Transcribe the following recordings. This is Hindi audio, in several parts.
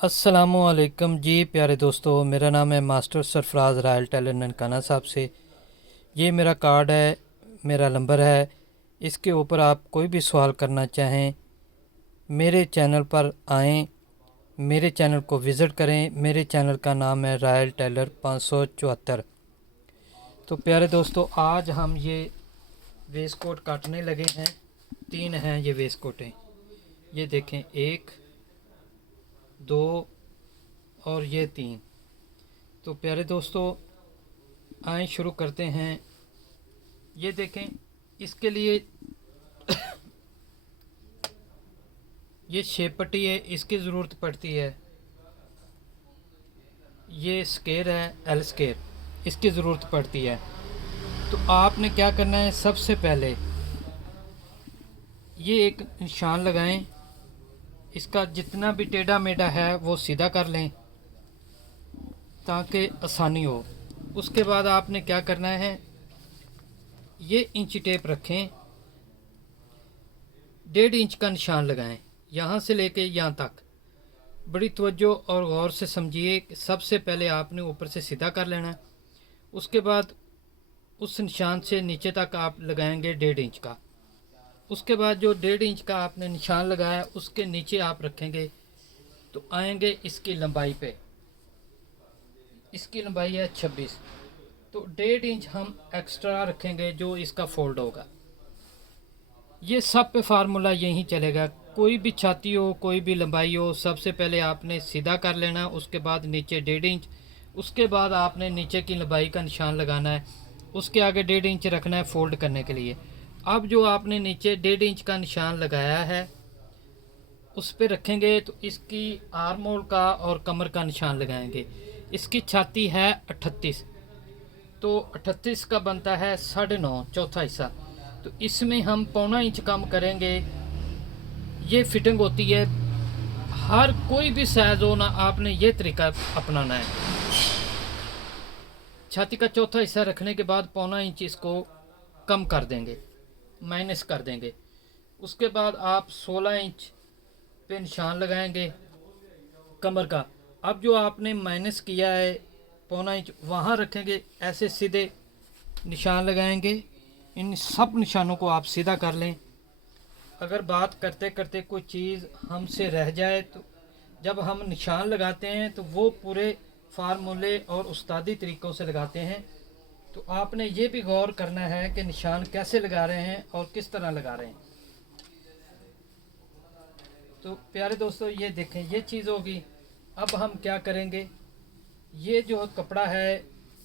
अस्सलामुअलैकुम जी प्यारे दोस्तों, मेरा नाम है master Sarfaraz royal tailor Nankana Sahib से। ये मेरा कार्ड है, मेरा नंबर है। इसके ऊपर आप कोई भी सवाल करना चाहें मेरे चैनल पर आएँ, मेरे चैनल को विज़िट करें। मेरे चैनल का नाम है रायल टेलर 574। तो प्यारे दोस्तों, आज हम ये वेस्ट कोट काटने लगे हैं। 3 हैं ये वेस्ट कोटें, ये देखें, 1 2 और ये 3। तो प्यारे दोस्तों, आए शुरू करते हैं। ये देखें, इसके लिए ये शेप पट्टी है, इसकी ज़रूरत पड़ती है। ये स्केयर है, एल स्केयर, इसकी ज़रूरत पड़ती है। तो आपने क्या करना है, सबसे पहले ये एक निशान लगाएं। इसका जितना भी टेढ़ा मेढ़ा है वो सीधा कर लें ताकि आसानी हो। उसके बाद आपने क्या करना है, ये इंची टेप रखें, 1.5 इंच का निशान लगाएं, यहाँ से लेके यहाँ तक। बड़ी तवज्जो और गौर से समझिए कि सबसे पहले आपने ऊपर से सीधा कर लेना है। उसके बाद उस निशान से नीचे तक आप लगाएंगे 1.5 इंच का। उसके बाद जो 1.5 इंच का आपने निशान लगाया उसके नीचे आप रखेंगे तो आएंगे इसकी लंबाई पे। इसकी लंबाई है 26, तो 1.5 इंच हम एक्स्ट्रा रखेंगे जो इसका फोल्ड होगा। ये सब पे फार्मूला यही चलेगा, कोई भी छाती हो, कोई भी लंबाई हो, सबसे पहले आपने सीधा कर लेना, उसके बाद नीचे 1.5 इंच, उसके बाद आपने नीचे की लंबाई का निशान लगाना है, उसके आगे 1.5 इंच रखना है फोल्ड करने के लिए। अब जो आपने नीचे 1.5 इंच का निशान लगाया है उस पर रखेंगे तो इसकी आर्म होल का और कमर का निशान लगाएंगे। इसकी छाती है 38, तो 38 का बनता है 9.5, चौथा हिस्सा। तो इसमें हम 0.25 इंच कम करेंगे। ये फिटिंग होती है, हर कोई भी साइज हो ना, आपने ये तरीका अपनाना है। छाती का चौथा हिस्सा रखने के बाद 0.25 इंच इसको कम कर देंगे, माइनस कर देंगे। उसके बाद आप 16 इंच पे निशान लगाएंगे कमर का। अब जो आपने माइनस किया है 0.25 इंच वहाँ रखेंगे, ऐसे सीधे निशान लगाएंगे। इन सब निशानों को आप सीधा कर लें। अगर बात करते करते कोई चीज़ हमसे रह जाए तो जब हम निशान लगाते हैं तो वो पूरे फार्मूले और उस्तादी तरीक़ों से लगाते हैं। तो आपने ये भी गौर करना है कि निशान कैसे लगा रहे हैं और किस तरह लगा रहे हैं। तो प्यारे दोस्तों, ये देखें, ये चीज़ होगी। अब हम क्या करेंगे, ये जो कपड़ा है,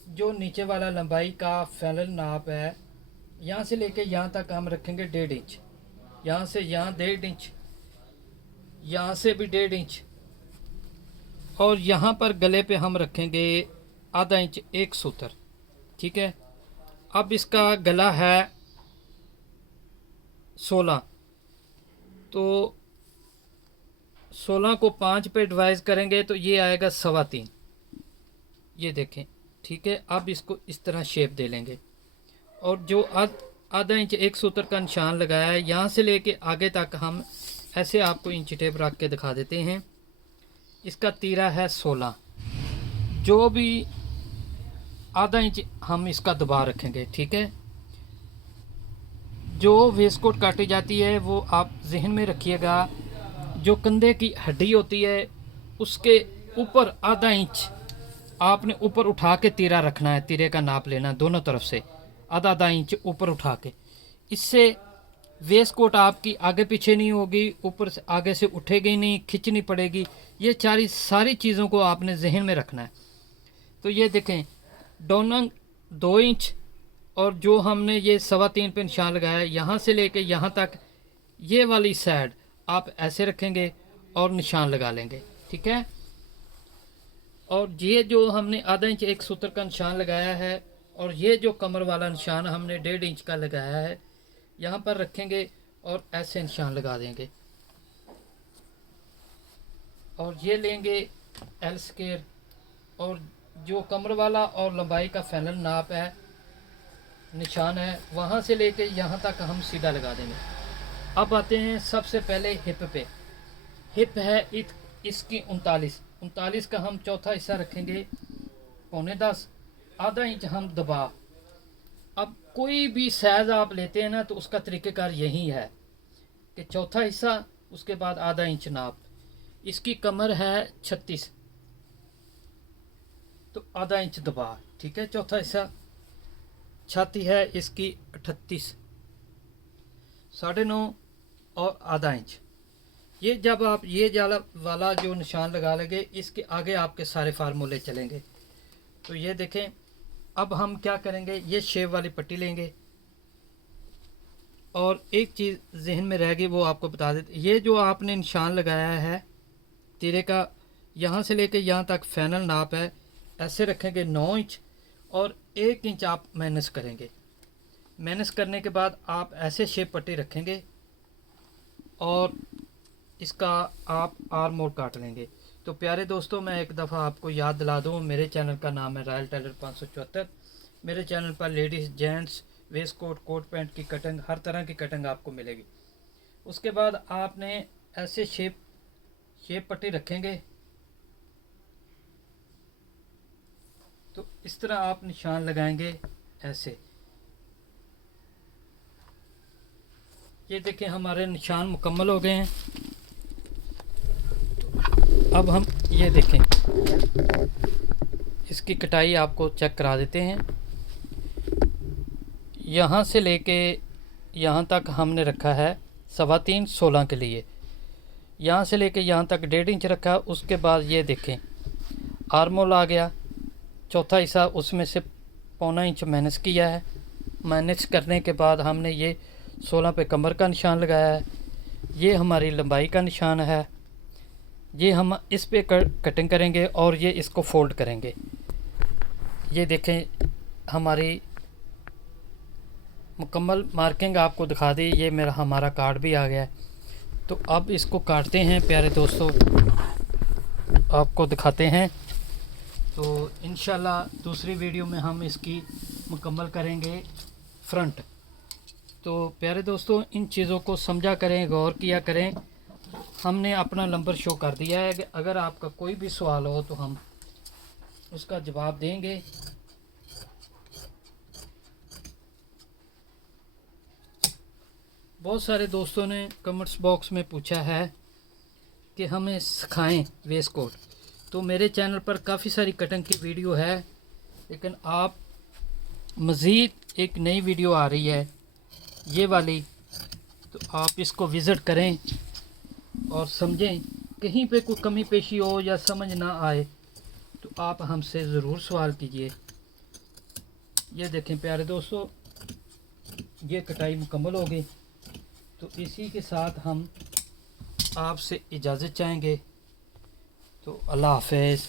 जो नीचे वाला लंबाई का फाइनल नाप है, यहाँ से लेके यहाँ तक हम रखेंगे 1.5 इंच, यहाँ से यहाँ 1.5 इंच, यहाँ से भी 1.5 इंच, और यहाँ पर गले पे हम रखेंगे आधा इंच एक सूत्र। ठीक है। अब इसका गला है 16, तो 16 को 5 पे डिवाइड करेंगे तो ये आएगा 3.25। ये देखें, ठीक है। अब इसको इस तरह शेप दे लेंगे और जो आधा इंच एक सूत्र का निशान लगाया है यहाँ से लेके आगे तक हम ऐसे आपको इंची टेप रख के दिखा देते हैं। इसका तीरा है 16, जो भी आधा इंच हम इसका दबा रखेंगे। ठीक है। जो वेस्ट कोट काटी जाती है वो आप जहन में रखिएगा, जो कंधे की हड्डी होती है उसके ऊपर आधा इंच आपने ऊपर उठा के तीरा रखना है। तीरे का नाप लेना दोनों तरफ से आधा आधा इंच ऊपर उठा के। इससे वेस्ट कोट आपकी आगे पीछे नहीं होगी, ऊपर से आगे से उठेगी नहीं, खिंचनी पड़ेगी। ये सारी चीज़ों को आपने जहन में रखना है। तो ये देखें, दोनों 2 इंच और जो हमने ये 3.25 पे निशान लगाया है, यहाँ से लेके यहाँ तक ये वाली साइड आप ऐसे रखेंगे और निशान लगा लेंगे। ठीक है। और ये जो हमने आधा इंच एक सूत्र का निशान लगाया है और ये जो कमर वाला निशान हमने 1.5 इंच का लगाया है, यहाँ पर रखेंगे और ऐसे निशान लगा देंगे। और ये लेंगे एल स्केयर, और जो कमर वाला और लंबाई का फाइनल नाप है, निशान है, वहाँ से लेके यहाँ तक हम सीधा लगा देंगे। अब आते हैं सबसे पहले हिप पे। हिप है इसकी 39 का हम चौथा हिस्सा रखेंगे 9.25, आधा इंच हम दबा। अब कोई भी साइज आप लेते हैं ना तो उसका तरीक़ेकार यही है कि चौथा हिस्सा, उसके बाद आधा इंच नाप। इसकी कमर है 36, तो आधा इंच दबा, ठीक है, चौथा हिस्सा। छाती है इसकी 38, 9.5 और आधा इंच। ये जब आप ये जाला वाला जो निशान लगा लेंगे, इसके आगे आपके सारे फार्मूले चलेंगे। तो ये देखें, अब हम क्या करेंगे, ये शेप वाली पट्टी लेंगे। और एक चीज़ जहन में रहेगी वो आपको बता देते, ये जो आपने निशान लगाया है तीरे का, यहाँ से लेके यहाँ तक फाइनल नाप है, ऐसे रखेंगे 9 इंच और 1 इंच आप माइनस करेंगे। माइनस करने के बाद आप ऐसे शेप पट्टी रखेंगे और इसका आप आर्म मोल काट लेंगे। तो प्यारे दोस्तों, मैं एक दफ़ा आपको याद दिला दूं, मेरे चैनल का नाम है रॉयल टेलर 574। मेरे चैनल पर ladies, gents, waistcoat, coat pant की कटिंग, हर तरह की कटिंग आपको मिलेगी। उसके बाद आपने ऐसे शेप पट्टी रखेंगे। तो इस तरह आप निशान लगाएंगे ऐसे। ये देखें, हमारे निशान मुकम्मल हो गए हैं। अब हम ये देखें, इसकी कटाई आपको चेक करा देते हैं। यहाँ से लेके यहाँ तक हमने रखा है 3.25 16 के लिए। यहाँ से लेके यहाँ तक 1.5 इंच रखा। उसके बाद ये देखें, आर्मोल आ गया, चौथा हिस्सा, उसमें से 0.25 इंच माइनस किया है। माइनस करने के बाद हमने ये 16 पे कमर का निशान लगाया है। ये हमारी लंबाई का निशान है। ये हम इस पे कटिंग करेंगे और ये इसको फोल्ड करेंगे। ये देखें, हमारी मुकम्मल मार्किंग आपको दिखा दी। ये हमारा कार्ड भी आ गया है। तो अब इसको काटते हैं प्यारे दोस्तों, आपको दिखाते हैं। तो इंशाल्लाह दूसरी वीडियो में हम इसकी मुकम्मल करेंगे फ्रंट। तो प्यारे दोस्तों, इन चीज़ों को समझा करें, गौर किया करें। हमने अपना नंबर शो कर दिया है कि अगर आपका कोई भी सवाल हो तो हम उसका जवाब देंगे। बहुत सारे दोस्तों ने कमेंट्स बॉक्स में पूछा है कि हमें सिखाएं वेस्ट कोट। तो मेरे चैनल पर काफ़ी सारी कटिंग की वीडियो है, लेकिन आप मज़ीद एक नई वीडियो आ रही है ये वाली, तो आप इसको विज़िट करें और समझें। कहीं पे कोई कमी पेशी हो या समझ ना आए तो आप हमसे ज़रूर सवाल कीजिए। ये देखें प्यारे दोस्तों, ये कटाई मुकम्मल हो गई। तो इसी के साथ हम आपसे इजाज़त चाहेंगे। तो अल्लाह हाफ़िज़।